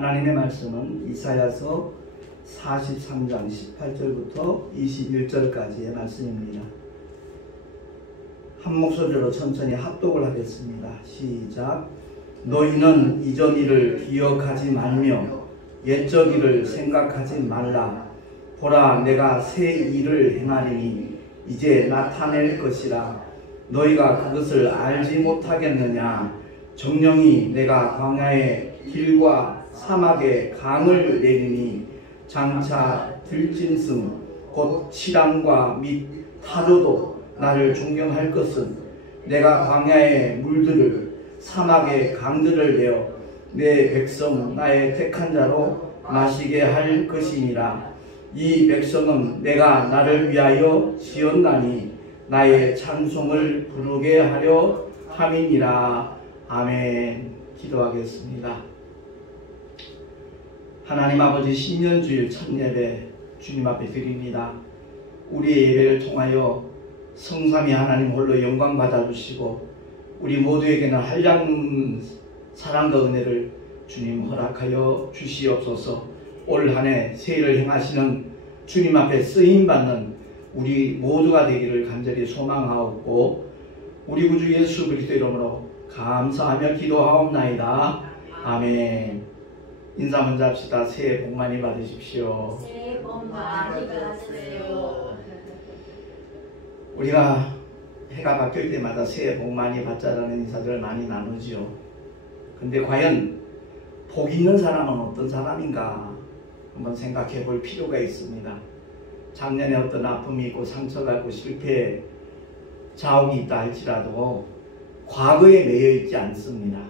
하나님의 말씀은 이사야서 43장 18절부터 21절까지의 말씀입니다. 한 목소리로 천천히 합독을 하겠습니다. 시작. 너희는 이전 일을 기억하지 말며 옛적 일을 생각하지 말라. 보라, 내가 새 일을 행하리니 이제 나타낼 것이라. 너희가 그것을 알지 못하겠느냐. 정령이 내가 광야의 길과 사막에 강을 내리니 장차 들짐승 곧 치람과 및 타조도 나를 존경할 것은 내가 광야의 물들을 사막의 강들을 내어 내 백성 나의 택한 자로 마시게 할 것이니라. 이 백성은 내가 나를 위하여 지었나니 나의 찬송을 부르게 하려 함이니라. 아멘. 기도하겠습니다. 하나님 아버지, 신년주일 첫 예배 주님 앞에 드립니다. 우리의 예배를 통하여 성삼위 하나님 홀로 영광 받아주시고 우리 모두에게는 한량 사랑과 은혜를 주님 허락하여 주시옵소서. 올 한 해 새 일을 행하시는 주님 앞에 쓰임받는 우리 모두가 되기를 간절히 소망하옵고 우리 구주 예수 그리스도 이름으로 감사하며 기도하옵나이다. 아멘. 인사 먼저 합시다. 새해 복 많이 받으십시오. 새해 복 많이 받으세요. 우리가 해가 바뀔 때마다 새해 복 많이 받자라는 인사들을 많이 나누지요. 근데 과연 복 있는 사람은 어떤 사람인가 한번 생각해 볼 필요가 있습니다. 작년에 어떤 아픔이 있고 상처가 있고 실패, 자욱이 있다 할지라도 과거에 매여 있지 않습니다.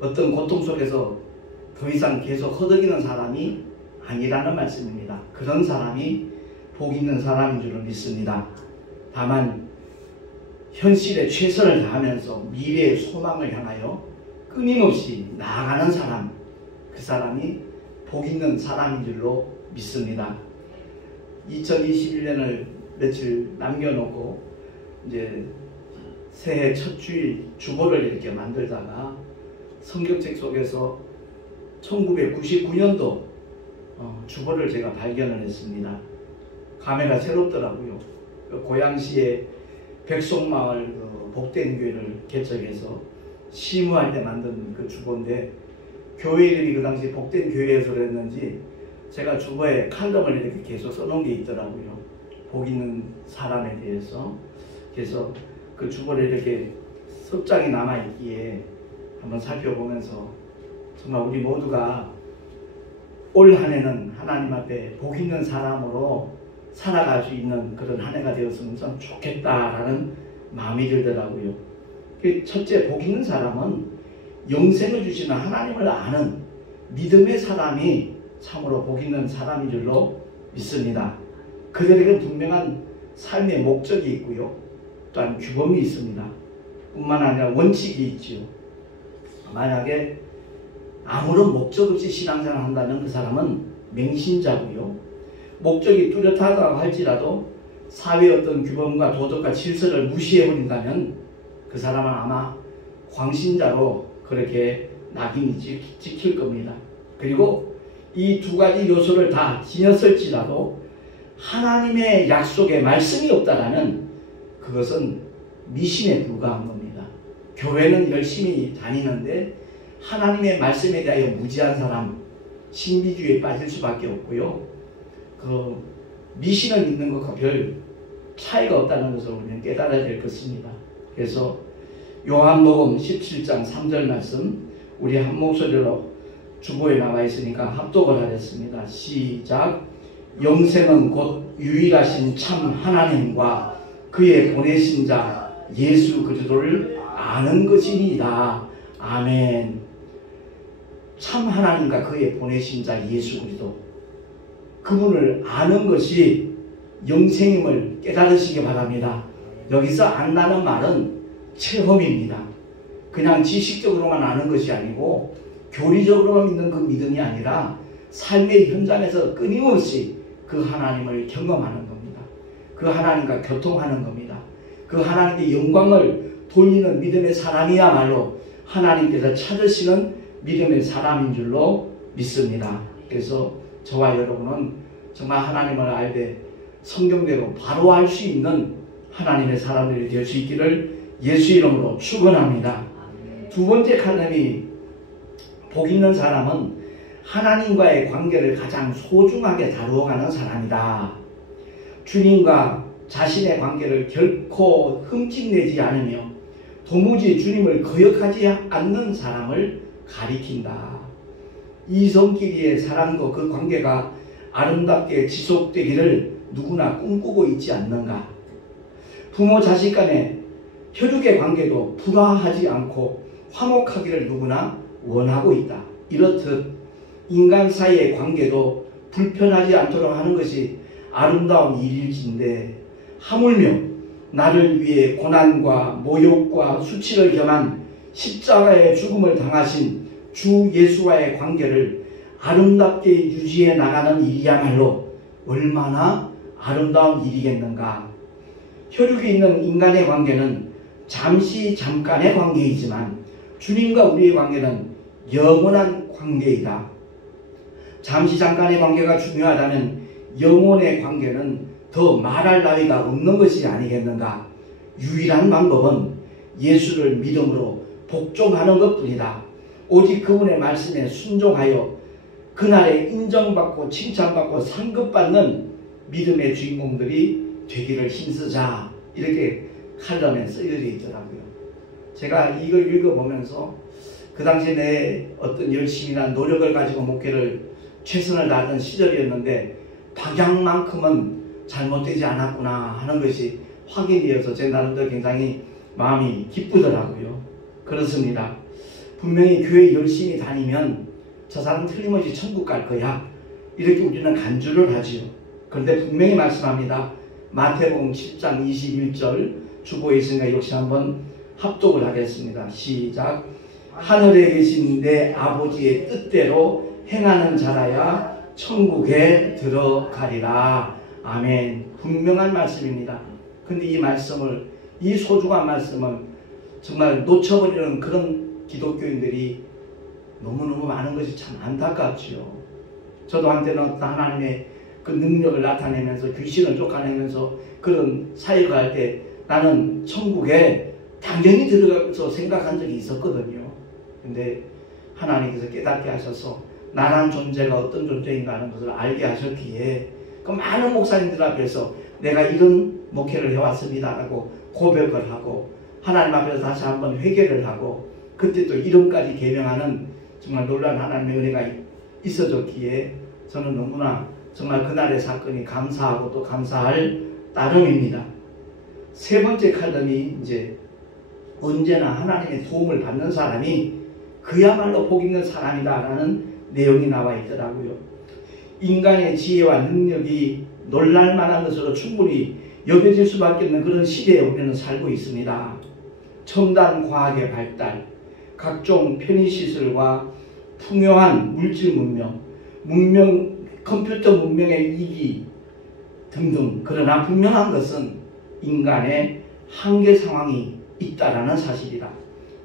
어떤 고통 속에서 더 이상 계속 허덕이는 사람이 아니라는 말씀입니다. 그런 사람이 복 있는 사람인 줄 믿습니다. 다만 현실에 최선을 다하면서 미래의 소망을 향하여 끊임없이 나아가는 사람, 그 사람이 복 있는 사람인 줄로 믿습니다. 2021년을 며칠 남겨놓고 이제 새해 첫 주일 주보를 이렇게 만들다가 성경책 속에서 1999년도 주보를 제가 발견을 했습니다. 감회가 새롭더라고요. 고양시의 백송마을 복된 교회를 개척해서 시무할 때 만든 그 주보인데 교회 이름이 그 당시 복된 교회에서 그랬는지 제가 주보에 칼럼을 이렇게 계속 써놓은 게 있더라고요. 복 있는 사람에 대해서. 그래서 그 주보를 이렇게 섭장이 남아있기에 한번 살펴보면서 정말 우리 모두가 올 한 해는 하나님 앞에 복 있는 사람으로 살아갈 수 있는 그런 한 해가 되었으면 참 좋겠다라는 마음이 들더라고요. 첫째, 복 있는 사람은 영생을 주시는 하나님을 아는 믿음의 사람이 참으로 복 있는 사람인 줄로 믿습니다. 그들에게 분명한 삶의 목적이 있고요. 또한 규범이 있습니다. 뿐만 아니라 원칙이 있지요. 만약에 아무런 목적 없이 신앙생활을 한다면 그 사람은 맹신자고요. 목적이 뚜렷하다고 할지라도 사회의 어떤 규범과 도덕과 질서를 무시해버린다면 그 사람은 아마 광신자로 그렇게 낙인이 찍힐 겁니다. 그리고 이 두 가지 요소를 다 지녔을지라도 하나님의 약속에 말씀이 없다라면 그것은 미신에 불과한 겁니다. 교회는 열심히 다니는데 하나님의 말씀에 대하여 무지한 사람, 신비주의에 빠질 수밖에 없고요. 그 미신을 믿는 것과 별 차이가 없다는 것을 우리는 깨달아야 될 것입니다. 그래서 요한복음 17장 3절 말씀 우리 한 목소리로 주보에 나와 있으니까 합독을 하겠습니다. 시작. 영생은 곧 유일하신 참 하나님과 그의 보내신 자 예수 그리스도를 아는 것이니이다. 아멘. 참 하나님과 그의 보내신 자 예수 그리스도, 그분을 아는 것이 영생임을 깨달으시기 바랍니다. 여기서 안다는 말은 체험입니다. 그냥 지식적으로만 아는 것이 아니고 교리적으로만 믿는 그 믿음이 아니라 삶의 현장에서 끊임없이 그 하나님을 경험하는 겁니다. 그 하나님과 교통하는 겁니다. 그 하나님께 영광을 돌리는 믿음의 사람이야말로 하나님께서 찾으시는 믿음의 사람인 줄로 믿습니다. 그래서 저와 여러분은 정말 하나님을 알되 성경대로 바로 알 수 있는 하나님의 사람들이 될 수 있기를 예수 이름으로 축원합니다. 두 번째 칼럼이 복 있는 사람은 하나님과의 관계를 가장 소중하게 다루어가는 사람이다. 주님과 자신의 관계를 결코 흠집내지 않으며 도무지 주님을 거역하지 않는 사람을 가리킨다. 이성끼리의 사랑도 그 관계가 아름답게 지속되기를 누구나 꿈꾸고 있지 않는가. 부모 자식 간의 혈육의 관계도 불화하지 않고 화목하기를 누구나 원하고 있다. 이렇듯 인간 사이의 관계도 불편하지 않도록 하는 것이 아름다운 일일진데 하물며 나를 위해 고난과 모욕과 수치를 겸한 십자가의 죽음을 당하신 주 예수와의 관계를 아름답게 유지해 나가는 일이야말로 얼마나 아름다운 일이겠는가. 혈육이 있는 인간의 관계는 잠깐의 관계이지만 주님과 우리의 관계는 영원한 관계이다. 잠깐의 관계가 중요하다면 영혼의 관계는 더 말할 나위가 없는 것이 아니겠는가. 유일한 방법은 예수를 믿음으로 복종하는 것뿐이다. 오직 그분의 말씀에 순종하여 그날에 인정받고 칭찬받고 상급받는 믿음의 주인공들이 되기를 힘쓰자. 이렇게 칼럼에 쓰여져 있더라고요. 제가 이걸 읽어보면서 그 당시에 내 어떤 열심이나 노력을 가지고 목회를 최선을 다하던 시절이었는데 방향만큼은 잘못되지 않았구나 하는 것이 확인되어서 제 나름대로 굉장히 마음이 기쁘더라고요. 그렇습니다. 분명히 교회 열심히 다니면 저 사람 틀림없이 천국 갈 거야. 이렇게 우리는 간주를 하지요. 그런데 분명히 말씀합니다. 마태복음 7장 21절 주보에 있으니까 역시 한번 합독을 하겠습니다. 시작. 하늘에 계신 내 아버지의 뜻대로 행하는 자라야 천국에 들어가리라. 아멘. 분명한 말씀입니다. 근데 이 말씀을, 이 소중한 말씀을 정말 놓쳐버리는 그런 기독교인들이 너무너무 많은 것이 참 안타깝지요. 저도 한때는 하나님의 그 능력을 나타내면서 귀신을 쫓아내면서 그런 사역을 할 때 나는 천국에 당연히 들어가서 생각한 적이 있었거든요. 근데 하나님께서 깨닫게 하셔서 나란 존재가 어떤 존재인가 하는 것을 알게 하셨기에 그 많은 목사님들 앞에서 내가 이런 목회를 해왔습니다 라고 고백을 하고 하나님 앞에서 다시 한번 회개를 하고 그때 또 이름까지 개명하는 정말 놀라운 하나님의 은혜가 있어졌기에 저는 너무나 정말 그날의 사건이 감사하고 또 감사할 따름입니다. 세 번째 칼럼이 이제 언제나 하나님의 도움을 받는 사람이 그야말로 복 있는 사람이다라는 내용이 나와 있더라고요. 인간의 지혜와 능력이 놀랄만한 것으로 충분히 여겨질 수밖에 없는 그런 시대에 우리는 살고 있습니다. 첨단 과학의 발달, 각종 편의시설과 풍요한 물질 문명, 컴퓨터 문명의 이기 등등. 그러나 분명한 것은 인간의 한계 상황이 있다라는 사실이다.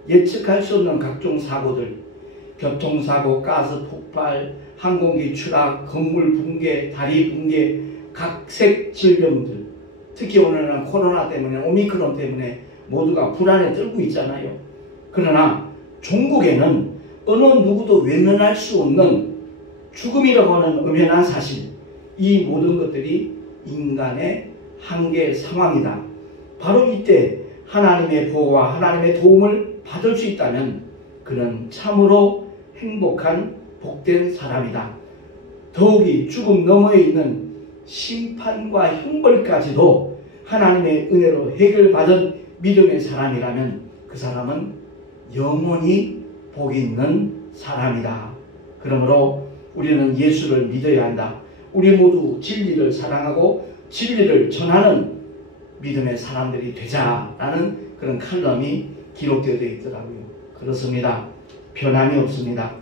예측할 수 없는 각종 사고들, 교통사고, 가스 폭발, 항공기 추락, 건물 붕괴, 다리 붕괴, 각색 질병들, 특히 오늘은 코로나 때문에 오미크론 때문에 모두가 불안에 떨고 있잖아요. 그러나 종국에는 어느 누구도 외면할 수 없는 죽음이라고 하는 엄연한 사실, 이 모든 것들이 인간의 한계 상황이다. 바로 이때 하나님의 보호와 하나님의 도움을 받을 수 있다면 그는 참으로 행복한 복된 사람이다. 더욱이 죽음 너머에 있는 심판과 형벌까지도 하나님의 은혜로 해결받은 믿음의 사람이라면 그 사람은 영원히 복 있는 사람이다. 그러므로 우리는 예수를 믿어야 한다. 우리 모두 진리를 사랑하고 진리를 전하는 믿음의 사람들이 되자라는 그런 칼럼이 기록되어 있더라고요. 그렇습니다. 변함이 없습니다.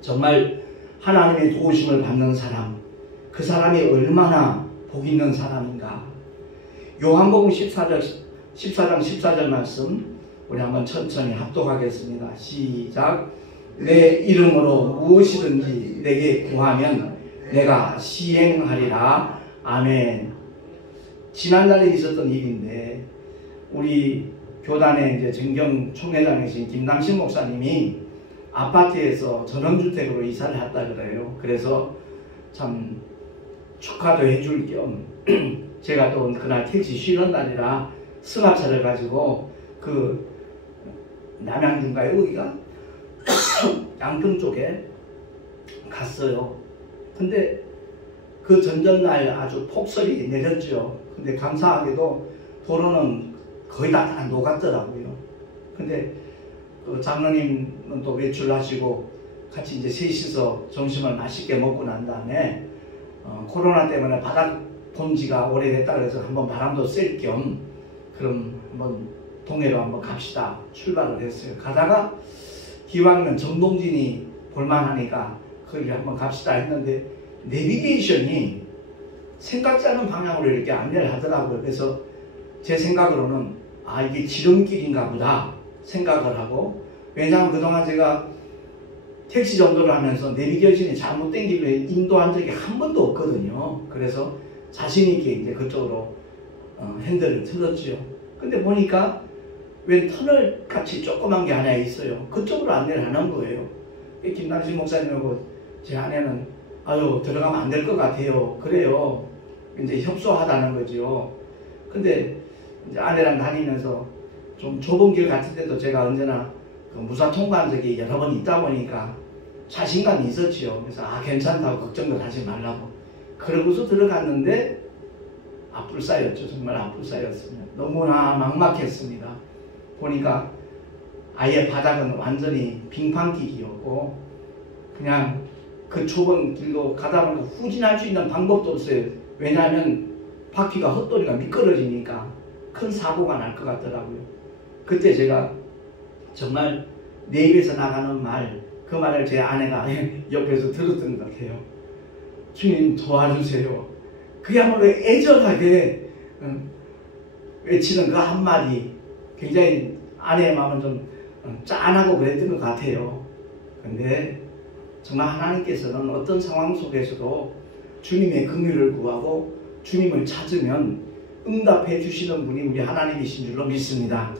정말 하나님의 도우심을 받는 사람, 그 사람이 얼마나 복 있는 사람인가. 요한복음 14장 14절 말씀 우리 한번 천천히 합독하겠습니다. 시작. 내 이름으로 무엇이든지 내게 구하면 내가 시행하리라. 아멘. 지난달에 있었던 일인데 우리 교단의 이제 정경 총회장이신 김남신 목사님이 아파트에서 전원주택으로 이사를 했다 그래요. 그래서 참 축하도 해줄 겸 제가 또 그날 택시 쉬는 날이라 승합차를 가지고 그 남양주인가요? 여기가 양평 쪽에 갔어요. 근데 그 전전날 아주 폭설이 내렸죠. 근데 감사하게도 도로는 거의 다 녹았더라고요. 근데 그 장로님은 또 외출하시고 같이 이제 셋이서 점심을 맛있게 먹고 난 다음에 코로나 때문에 바닥 본 지가 오래됐다 그래서 한번 바람도 쐴 겸 그럼 한번 동해로 한번 갑시다 출발을 했어요. 가다가 기왕이면 정동진이 볼만하니까 거기 한번 갑시다 했는데 내비게이션이 생각지 않은 방향으로 이렇게 안내를 하더라고요. 그래서 제 생각으로는 아 이게 지름길인가 보다 생각을 하고, 왜냐하면 그동안 제가 택시 정도를 하면서 내비게이션이 잘못된 길로 인도한 적이 한 번도 없거든요. 그래서 자신있게 이제 그쪽으로 핸들을 틀었죠. 근데 보니까 웬 터널 같이 조그만 게 하나 있어요. 그쪽으로 안내를 하는 거예요. 김남신 목사님하고 제 아내는 아유 들어가면 안 될 것 같아요. 그래요. 이제 협소하다는 거죠. 근데 이제 아내랑 다니면서 좀 좁은 길 같은 데도 제가 언제나 그 무사 통과한 적이 여러 번 있다 보니까 자신감이 있었지요. 그래서 아 괜찮다고 걱정도 하지 말라고 그러고서 들어갔는데 앞불사였죠. 정말 앞불사였습니다. 너무나 막막했습니다. 보니까 아예 바닥은 완전히 빙판길이었고 그냥 그 좁은 길로 가다 보니까 후진할 수 있는 방법도 없어요. 왜냐하면 바퀴가 헛돌이가 미끄러지니까 큰 사고가 날 것 같더라고요. 그때 제가 정말 내 입에서 나가는 말, 그 말을 제 아내가 옆에서 들었던 것 같아요. 주님 도와주세요. 그야말로 애절하게 외치는 그 한마디 굉장히 아내의 마음은 좀 짠하고 그랬던 것 같아요. 근데 정말 하나님께서는 어떤 상황 속에서도 주님의 긍휼을 구하고 주님을 찾으면 응답해 주시는 분이 우리 하나님이신 줄로 믿습니다.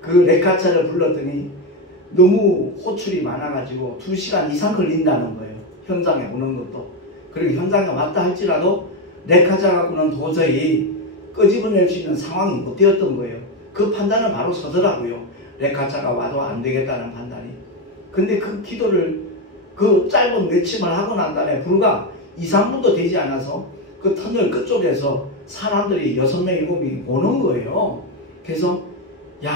그 레카차를 불렀더니 너무 호출이 많아가지고 2시간 이상 걸린다는 거예요. 현장에 오는 것도. 그리고 현장에 왔다 할지라도 레카차 갖고는 도저히 끄집어낼 수 있는 상황이 못 되었던 거예요. 그 판단은 바로 서더라고요. 레카차가 와도 안 되겠다는 판단이. 근데 그 기도를 그 짧은 외침을 하고 난 다음에 불과 2, 3분도 되지 않아서 그 터널 끝쪽에서 사람들이 6명, 7명이 오는 거예요. 그래서 야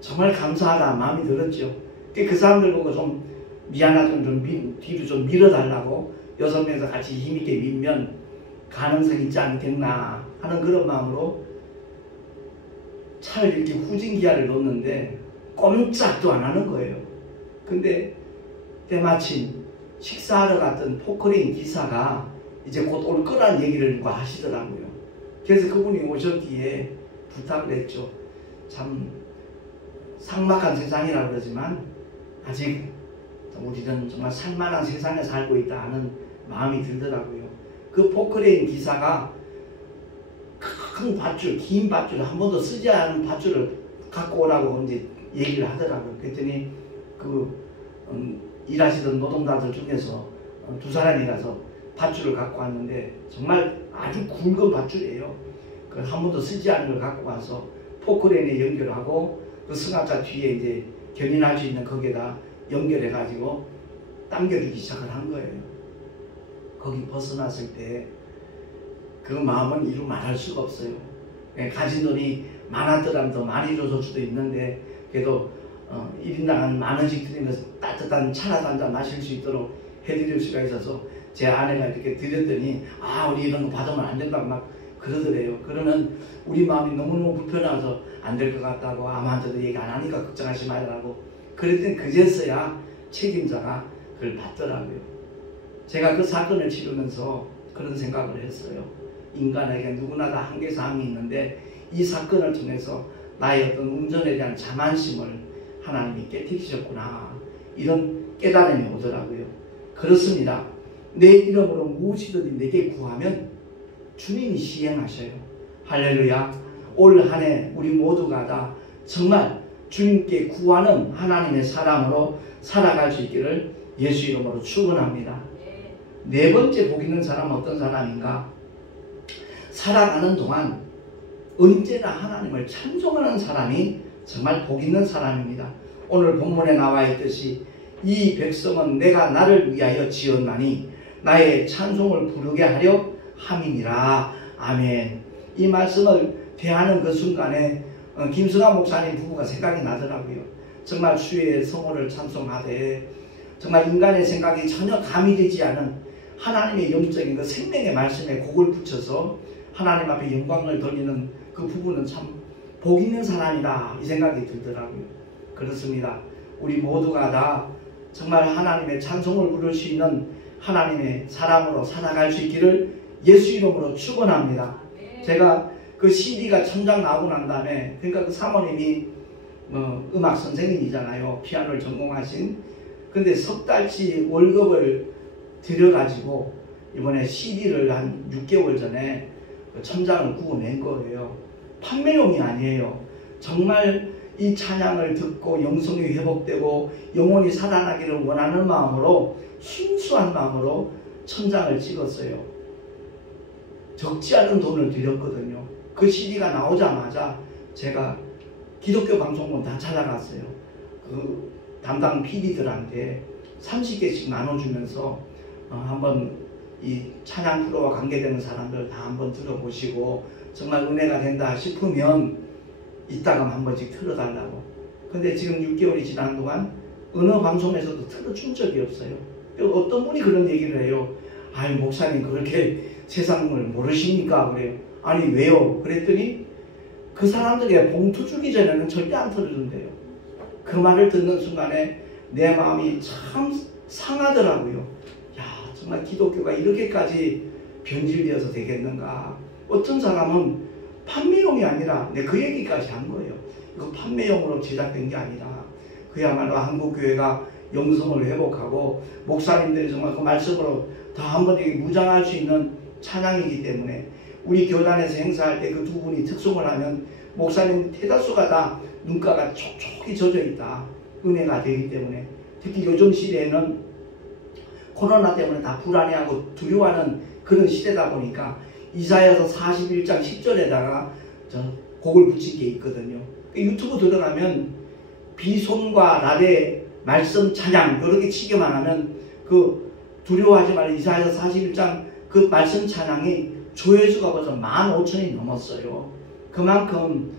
정말 감사하다 마음이 들었죠. 그 사람들 보고 좀 미안하다면 좀 뒤로 좀 밀어달라고 6명에서 같이 힘있게 밀면 가능성이 있지 않겠나 하는 그런 마음으로 차를 이렇게 후진기아를 놓는데 꼼짝도 안 하는 거예요. 근데 때마침 식사하러 갔던 포크레인 기사가 이제 곧 올 거란 얘기를 누가 하시더라고요. 그래서 그분이 오셨기에 부탁을 했죠. 참 삭막한 세상이라고 그러지만 아직 우리는 정말 살만한 세상에 살고 있다 하는 마음이 들더라고요. 그 포크레인 기사가 큰 밧줄, 긴 밧줄, 한 번도 쓰지 않은 밧줄을 갖고 오라고 이제 얘기를 하더라고요. 그랬더니 일하시던 노동자들 중에서 2사람이 가서 밧줄을 갖고 왔는데 정말 아주 굵은 밧줄이에요. 그 한 번도 쓰지 않은 걸 갖고 와서 포크레인에 연결하고 그 승합차 뒤에 이제 견인할 수 있는 거기에다 연결해 가지고 당겨주기 시작을 한 거예요. 거기 벗어났을 때 그 마음은 이루 말할 수가 없어요. 가진 돈이 많았더라면 더 많이 줘줄 수도 있는데 그래도 1인당 한 10,000원씩 드리면서 따뜻한 차라도 한잔 마실 수 있도록 해드릴 수가 있어서 제 아내가 이렇게 드렸더니 아 우리 이런 거 받으면 안 된다고 막 그러더래요. 그러면 우리 마음이 너무너무 불편해서 안 될 것 같다고 아무한테도 얘기 안 하니까 걱정하지 말라고 그랬더니 그제서야 책임자가 그걸 받더라고요. 제가 그 사건을 치르면서 그런 생각을 했어요. 인간에게 누구나 다 한계사항이 있는데 이 사건을 통해서 나의 어떤 운전에 대한 자만심을 하나님이 깨뜨리셨구나. 이런 깨달음이 오더라고요. 그렇습니다. 내 이름으로 무엇이든지 내게 구하면 주님이 시행하셔요. 할렐루야. 올 한 해 우리 모두가 다 정말 주님께 구하는 하나님의 사람으로 살아갈 수 있기를 예수 이름으로 축원합니다. 네 번째 복 있는 사람은 어떤 사람인가? 살아가는 동안 언제나 하나님을 찬송하는 사람이 정말 복 있는 사람입니다. 오늘 본문에 나와 있듯이 이 백성은 내가 나를 위하여 지었나니 나의 찬송을 부르게 하려 함이니라. 아멘. 이 말씀을 대하는 그 순간에 김승환 목사님 부부가 생각이 나더라고요. 정말 주의 성호를 찬송하되 정말 인간의 생각이 전혀 가미되지 않은 하나님의 영적인 그 생명의 말씀에 곡을 붙여서 하나님 앞에 영광을 돌리는 그 부부는 참 복 있는 사람이다 이 생각이 들더라고요. 그렇습니다. 우리 모두가 다 정말 하나님의 찬송을 부를 수 있는 하나님의 사람으로 살아갈 수 있기를 예수 이름으로 축원합니다. 제가 그 CD가 천장 나오고 난 다음에 그러니까 그 사모님이 음악 선생님이잖아요. 피아노를 전공하신. 근데 석 달치 월급을 들여가지고 이번에 CD를 한 6개월 전에 그 천장을 구워낸 거예요. 판매용이 아니에요. 정말 이 찬양을 듣고 영성이 회복되고 영혼이 살아나기를 원하는 마음으로 순수한 마음으로 천장을 찍었어요. 적지 않은 돈을 들였거든요. 그 CD가 나오자마자 제가 기독교 방송국 다 찾아갔어요. 그 담당 PD들한테 30개씩 나눠주면서 한번 이 찬양 프로와 관계되는 사람들 다 한번 들어보시고 정말 은혜가 된다 싶으면 이따가 한 번씩 틀어달라고. 근데 지금 6개월이 지난 동안 어느 방송에서도 틀어준 적이 없어요. 어떤 분이 그런 얘기를 해요. 아이 목사님 그렇게 세상을 모르십니까? 그래요. 아니 왜요? 그랬더니 그 사람들이 봉투 주기 전에는 절대 안 틀어준대요. 그 말을 듣는 순간에 내 마음이 참 상하더라고요. 야 정말 기독교가 이렇게까지 변질되어서 되겠는가. 어떤 사람은 판매용이 아니라 그 얘기까지 한 거예요. 이거 판매용으로 제작된 게 아니라 그야말로 한국교회가 영성을 회복하고 목사님들이 정말 그 말씀으로 다 한번 무장할 수 있는 찬양이기 때문에 우리 교단에서 행사할 때 그 두 분이 특송을 하면 목사님 대다수가 다 눈가가 촉촉히 젖어 있다. 은혜가 되기 때문에 특히 요즘 시대에는 코로나 때문에 다 불안해하고 두려워하는 그런 시대다 보니까 이사야서 41장 10절에다가 곡을 붙인 게 있거든요. 유튜브 들어가면 비손과 라의 말씀 찬양 이렇게 치기만 하면 그 두려워하지 말라 이사야서 41장 그 말씀 찬양이 조회수가 벌써 15,000이 넘었어요. 그만큼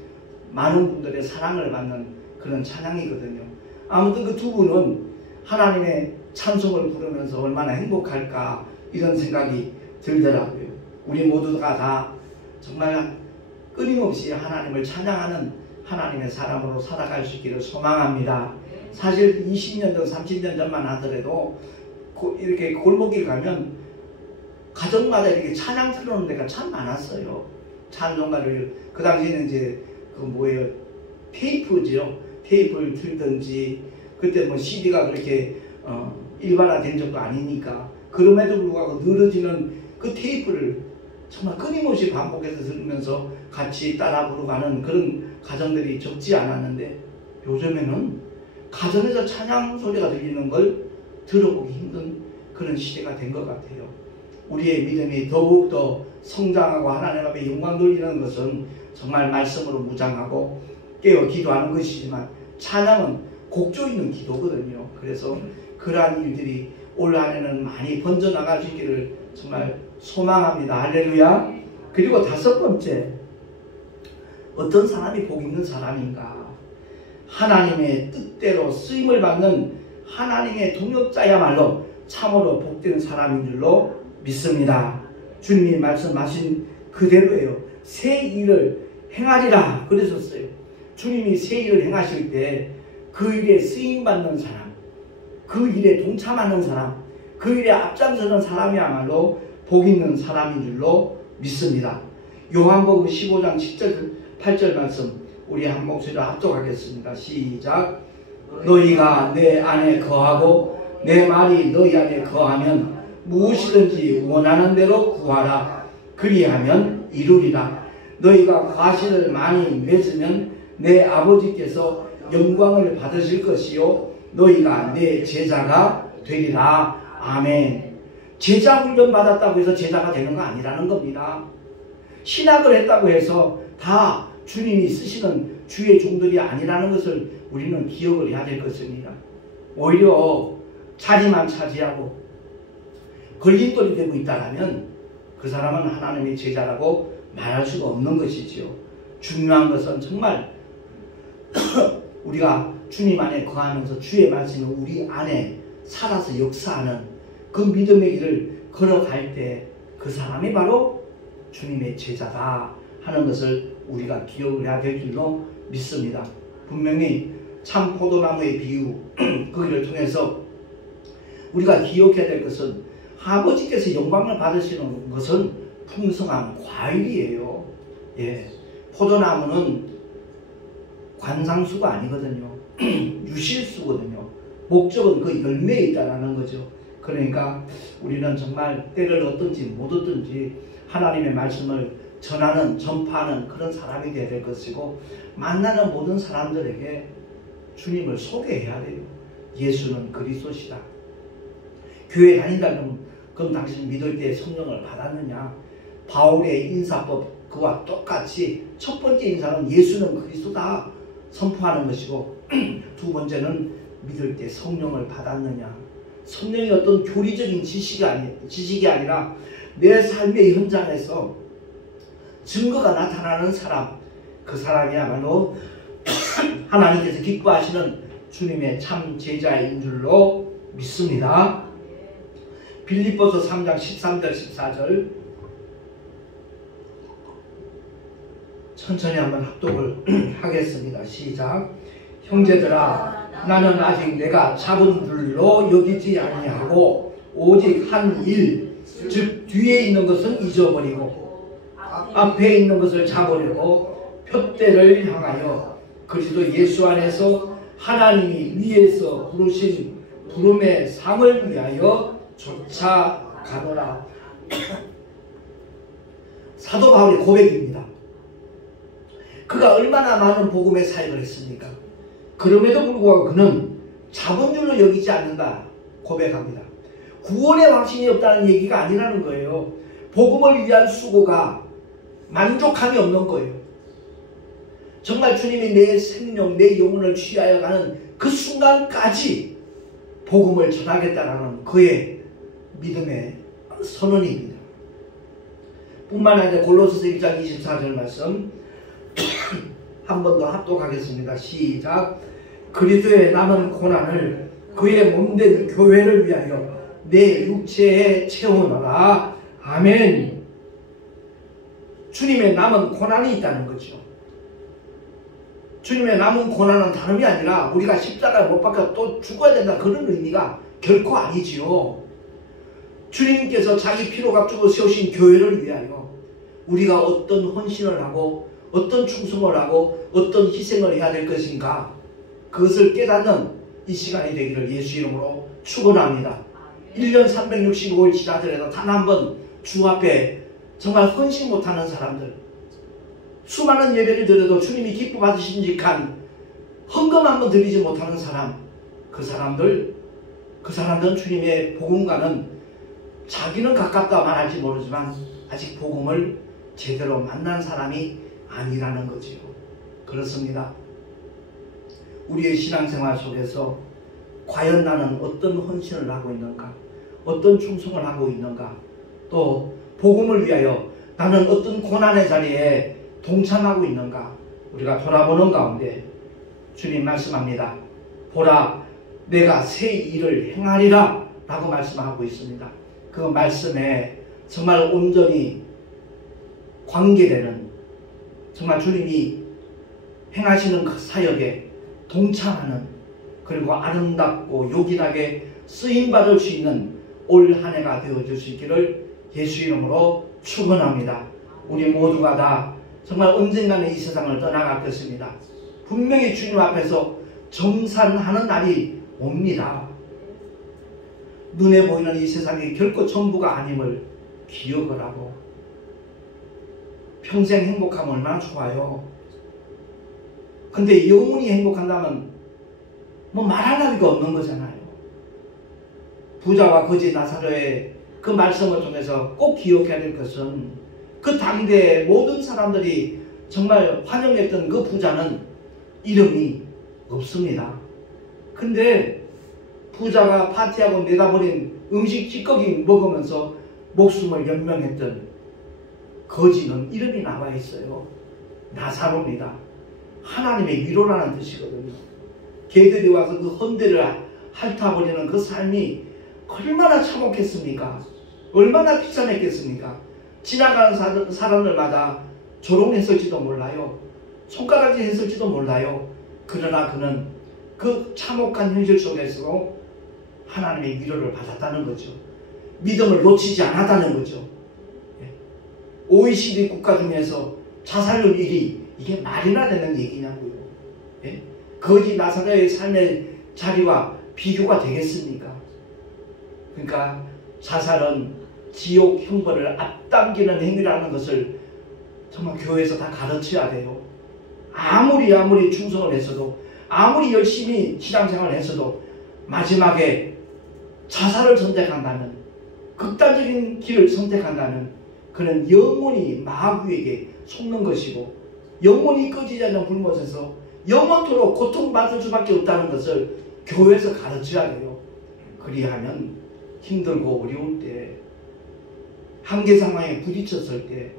많은 분들의 사랑을 받는 그런 찬양이거든요. 아무튼 그 두 분은 하나님의 찬송을 부르면서 얼마나 행복할까 이런 생각이 들더라고요. 우리 모두가 다 정말 끊임없이 하나님을 찬양하는 하나님의 사람으로 살아갈 수 있기를 소망합니다. 사실 20년 전, 30년 전만 하더라도 이렇게 골목길 가면 가정마다 이렇게 찬양 틀어놓는 데가 참 많았어요. 찬송가를 그 당시에는 이제 그 뭐예요 테이프죠. 테이프를 틀든지 그때 뭐 CD가 그렇게 일반화된 적도 아니니까 그럼에도 불구하고 늘어지는 그 테이프를 정말 끊임없이 반복해서 들으면서 같이 따라 부르가는 그런 가정들이 적지 않았는데 요즘에는 가정에서 찬양 소리가 들리는 걸 들어보기 힘든 그런 시대가 된 것 같아요. 우리의 믿음이 더욱더 성장하고 하나님 앞에 영광 돌리는 것은 정말 말씀으로 무장하고 깨어 기도하는 것이지만 찬양은 곡조 있는 기도거든요. 그래서 그러한 일들이 올 한해는 많이 번져나갈 수 있기를 정말 소망합니다. 할렐루야. 그리고 다섯 번째, 어떤 사람이 복 있는 사람인가? 하나님의 뜻대로 쓰임을 받는 하나님의 동역자야말로 참으로 복된 사람인 줄로 믿습니다. 주님이 말씀하신 그대로예요. 새 일을 행하리라 그러셨어요. 주님이 새 일을 행하실 때 그 일에 쓰임받는 사람, 그 일에 동참하는 사람, 그 일에 앞장서는 사람이야말로 복 있는 사람인 줄로 믿습니다. 요한복음 15장 10절 8절 말씀 우리 한 목소리로 합독하겠습니다. 시작. 너희가 내 안에 거하고 내 말이 너희 안에 거하면 무엇이든지 원하는 대로 구하라. 그리하면 이루리라. 너희가 과실을 많이 맺으면 내 아버지께서 영광을 받으실 것이요 너희가 내 제자가 되리라. 아멘. 제자 훈련 받았다고 해서 제자가 되는 거 아니라는 겁니다. 신학을 했다고 해서 다 주님이 쓰시는 주의 종들이 아니라는 것을 우리는 기억을 해야 될 것입니다. 오히려 자리만 차지하고 걸림돌이 되고 있다면 그 사람은 하나님의 제자라고 말할 수가 없는 것이지요. 중요한 것은 정말 우리가 주님 안에 거하면서 주의 말씀을 우리 안에 살아서 역사하는 그 믿음의 길을 걸어갈 때 그 사람이 바로 주님의 제자다 하는 것을 우리가 기억을 해야 될 줄로 믿습니다. 분명히 참 포도나무의 비유 거기를 통해서 우리가 기억해야 될 것은 아버지께서 영광을 받으시는 것은 풍성한 과일이에요. 예, 포도나무는 관상수가 아니거든요. 유실수거든요. 목적은 그 열매에 있다는 거죠. 그러니까 우리는 정말 때를 얻든지 못 얻든지 하나님의 말씀을 전하는, 전파하는 그런 사람이 되어야 될 것이고, 만나는 모든 사람들에게 주님을 소개해야 돼요. 예수는 그리스도시다. 교회 다닌다면 그럼 당신 믿을 때 성령을 받았느냐? 바울의 인사법 그와 똑같이 첫 번째 인사는 예수는 그리스도다 선포하는 것이고, 두 번째는 믿을 때 성령을 받았느냐? 성령이 어떤 교리적인 지식이 아니라 내 삶의 현장에서 증거가 나타나는 사람, 그 사람이야말로 하나님께서 기뻐하시는 주님의 참 제자인 줄로 믿습니다. 빌립보서 3장 13절 14절 천천히 한번 합독을 하겠습니다. 시작. 형제들아, 나는 아직 내가 잡은 줄로 여기지 아니하고 오직 한 일, 즉 뒤에 있는 것은 잊어버리고 앞에 있는 것을 잡으려고 표대를 향하여 그리스도 예수 안에서 하나님이 위에서 부르신 부름의 상을 위하여 쫓아가노라. 사도 바울의 고백입니다. 그가 얼마나 많은 복음의 사역을 했습니까? 그럼에도 불구하고 그는 잡은 줄로 여기지 않는다 고백합니다. 구원의 확신이 없다는 얘기가 아니라는 거예요. 복음을 위한 수고가 만족함이 없는 거예요. 정말 주님이 내 생명, 내 영혼을 취하여 가는 그 순간까지 복음을 전하겠다라는 그의 믿음의 선언입니다. 뿐만 아니라 골로새서 1장 24절 말씀 한 번 더 합독하겠습니다. 시작. 그리스도의 남은 고난을 그의 몸된 교회를 위하여 내 육체에 채우노라. 아멘. 주님의 남은 고난이 있다는 거죠. 주님의 남은 고난은 다름이 아니라 우리가 십자가에 못 박혀 또 죽어야 된다 그런 의미가 결코 아니지요. 주님께서 자기 피로 값주고 세우신 교회를 위하여 우리가 어떤 헌신을 하고 어떤 충성을 하고 어떤 희생을 해야 될 것인가, 그것을 깨닫는 이 시간이 되기를 예수 이름으로 축원합니다. 1년 365일 지나더라도 단 한 번 주 앞에 정말 헌신 못하는 사람들, 수많은 예배를 드려도 주님이 기뻐 받으신직한 헌금 한 번 드리지 못하는 사람, 그 사람들은 주님의 복음과는 자기는 가깝다 말할지 모르지만 아직 복음을 제대로 만난 사람이 아니라는 거지요. 그렇습니다. 우리의 신앙생활 속에서 과연 나는 어떤 헌신을 하고 있는가, 어떤 충성을 하고 있는가, 또 복음을 위하여 나는 어떤 고난의 자리에 동참하고 있는가, 우리가 돌아보는 가운데 주님 말씀합니다. 보라, 내가 새 일을 행하리라 라고 말씀하고 있습니다. 그 말씀에 정말 온전히 관계되는, 정말 주님이 행하시는 그 사역에 동참하는, 그리고 아름답고 요긴하게 쓰임받을 수 있는 올 한 해가 되어줄 수 있기를 예수 이름으로 축원합니다. 우리 모두가 다 정말 언젠가는 이 세상을 떠나갈 것입니다. 분명히 주님 앞에서 정산하는 날이 옵니다. 눈에 보이는 이 세상이 결코 전부가 아님을 기억을 하고 평생 행복하면 얼마나 좋아요. 근데 영원히 행복한다면 뭐 말할 나위가 없는 거잖아요. 부자와 거지 나사로의 그 말씀을 통해서 꼭 기억해야 될 것은 그 당대의 모든 사람들이 정말 환영했던 그 부자는 이름이 없습니다. 근데 부자가 파티하고 내다버린 음식 찌꺼기 먹으면서 목숨을 연명했던 거지는 이름이 나와 있어요. 나사로입니다. 하나님의 위로라는 뜻이거든요. 개들이 와서 그 헌대를 핥아버리는 그 삶이 얼마나 참혹했습니까? 얼마나 비참했겠습니까? 지나가는 사람들마다 조롱했을지도 몰라요. 손가락질 했을지도 몰라요. 그러나 그는 그 참혹한 현실 속에서 하나님의 위로를 받았다는 거죠. 믿음을 놓치지 않았다는 거죠. OECD 국가 중에서 자살률 1위, 이게 말이나 되는 얘기냐고요. 거지 나사로의 삶의 자리와 비교가 되겠습니까? 그러니까 자살은 지옥 형벌을 앞당기는 행위라는 것을 정말 교회에서 다 가르쳐야 돼요. 아무리 충성을 했어도, 아무리 열심히 신앙생활을 했어도 마지막에 자살을 선택한다면, 극단적인 길을 선택한다면 그는 영원히 마귀에게 속는 것이고 영원히 꺼지지 않는 불못에서 영원토록 고통받을 수밖에 없다는 것을 교회에서 가르쳐야 돼요. 그리하면 힘들고 어려울 때, 한계 상황에 부딪혔을 때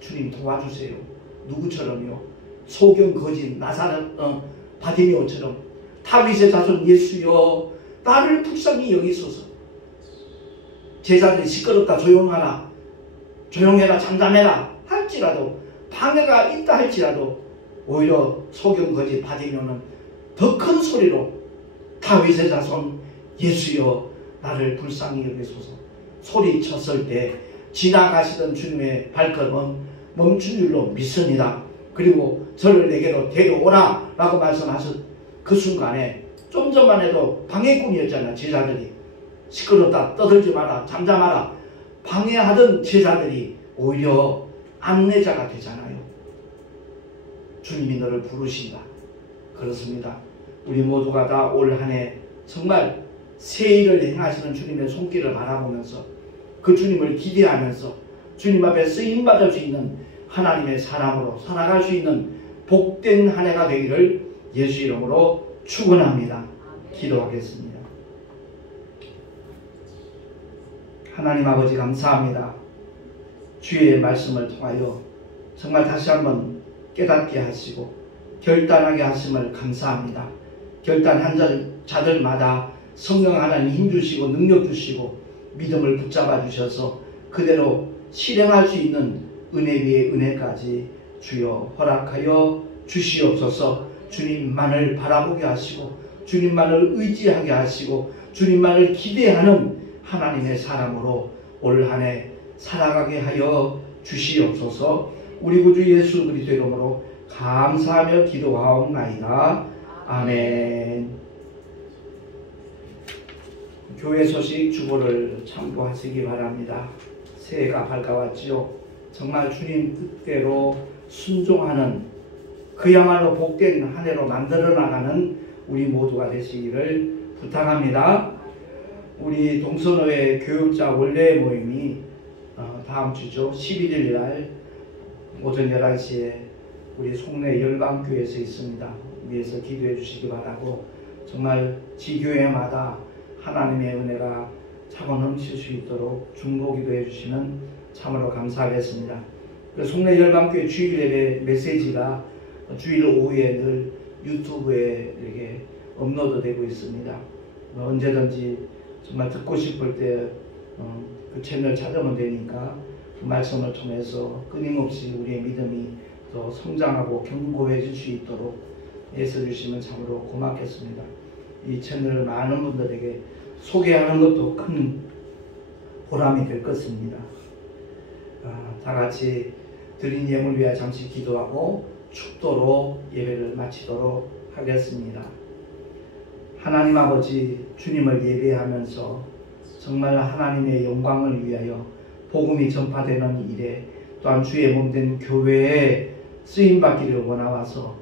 주님 도와주세요. 누구처럼요? 소경 거진 바디메오처럼 다윗의 자손 예수여 나를 불쌍히 여기소서. 제자들이 시끄럽다 조용해라 잠잠해라 할지라도, 방해가 있다 할지라도 오히려 소경 거진 바디메오는 더 큰 소리로 다윗의 자손 예수여 나를 불쌍히 여기소서 소리쳤을 때 지나가시던 주님의 발걸음은 멈춘 줄로 믿습니다. 그리고 저를 내게로 데려오라 라고 말씀하신 그 순간에 좀 전만 해도 방해꾼이었잖아요. 제자들이 시끄럽다 떠들지 마라 잠잠하라 방해하던 제자들이 오히려 안내자가 되잖아요. 주님이 너를 부르신다. 그렇습니다. 우리 모두가 다 올 한 해 정말 새 일을 행하시는 주님의 손길을 바라보면서 그 주님을 기대하면서 주님 앞에 쓰임받을 수 있는 하나님의 사람으로 살아갈 수 있는 복된 한 해가 되기를 예수 이름으로 축원합니다. 기도하겠습니다. 하나님 아버지 감사합니다. 주의 말씀을 통하여 정말 다시 한번 깨닫게 하시고 결단하게 하심을 감사합니다. 결단한 자들마다 성령 하나님 힘주시고 능력 주시고 믿음을 붙잡아 주셔서 그대로 실행할 수 있는 은혜 위에 은혜까지 주여 허락하여 주시옵소서. 주님만을 바라보게 하시고 주님만을 의지하게 하시고 주님만을 기대하는 하나님의 사람으로 올 한 해 살아가게 하여 주시옵소서. 우리 구주 예수 그리스도 이름으로 감사하며 기도하옵나이다. 아멘. 교회 소식 주보를 참고하시기 바랍니다. 새해가 밝아왔지요. 정말 주님 뜻대로 순종하는 그야말로 복된 한 해로 만들어 나가는 우리 모두가 되시기를 부탁합니다. 우리 동선호회 교육자 원래 모임이 다음 주죠. 11일 날 오전 11시에 우리 송내 열방교회에서 있습니다. 위에서 기도해 주시기 바라고, 정말 지교회마다 하나님의 은혜가 차고 넘칠 수 있도록 중보기도 해주시면 참으로 감사하겠습니다. 송내 열방교회 주일 예배 메시지가 주일 오후에 늘 유튜브에 이렇게 업로드 되고 있습니다. 언제든지 정말 듣고 싶을 때 그 채널 찾으면 되니까 그 말씀을 통해서 끊임없이 우리의 믿음이 더 성장하고 견고해질 수 있도록 애써주시면 참으로 고맙겠습니다. 이 채널을 많은 분들에게 소개하는 것도 큰 보람이 될 것입니다. 다 같이 드린 예물 위하여 잠시 기도하고 축도로 예배를 마치도록 하겠습니다. 하나님 아버지, 주님을 예배하면서 정말 하나님의 영광을 위하여 복음이 전파되는 일에 또한 주의 몸된 교회에 쓰임받기를 원하와서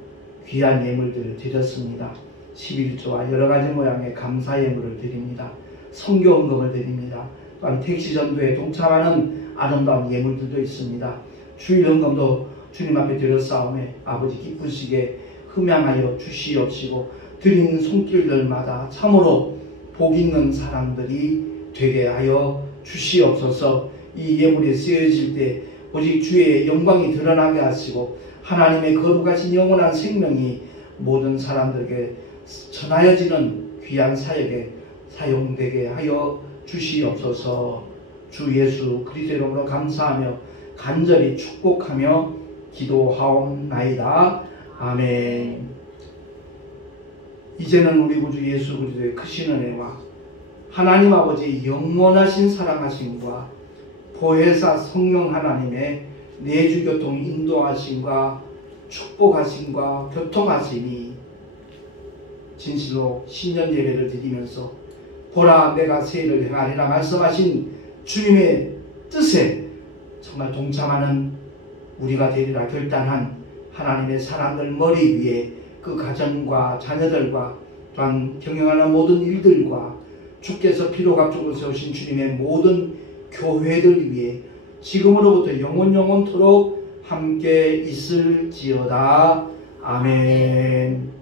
귀한 예물들을 드렸습니다. 11조와 여러가지 모양의 감사 예물을 드립니다. 선교 헌금을 드립니다. 또한 택시 전도에 동참하는 아름다운 예물들도 있습니다. 주일 헌금도 주님 앞에 드렸사오매 아버지 기쁘시게 흠양하여 주시옵시고 드리는 손길들마다 참으로 복 있는 사람들이 되게 하여 주시옵소서. 이 예물이 쓰여질 때 오직 주의 영광이 드러나게 하시고 하나님의 거룩하신 영원한 생명이 모든 사람들에게 전하여지는 귀한 사역에 사용되게 하여 주시옵소서. 주 예수 그리스도 이름으로 감사하며 간절히 축복하며 기도하옵나이다. 아멘. 이제는 우리 구주 예수 그리스도의 크신 은혜와 하나님 아버지의 영원하신 사랑하심과 보혜사 성령 하나님의 내주교통 인도하심과 축복하심과 교통하심이 진실로 신년 예배를 드리면서 보라 내가 새 일을 행하리라 말씀하신 주님의 뜻에 정말 동참하는 우리가 되리라 결단한 하나님의 사람들 머리 위에 그 가정과 자녀들과 또한 경영하는 모든 일들과 주께서 피로 각종으로 세우신 주님의 모든 교회들 위해 지금으로부터 영원토록 함께 있을지어다. 아멘.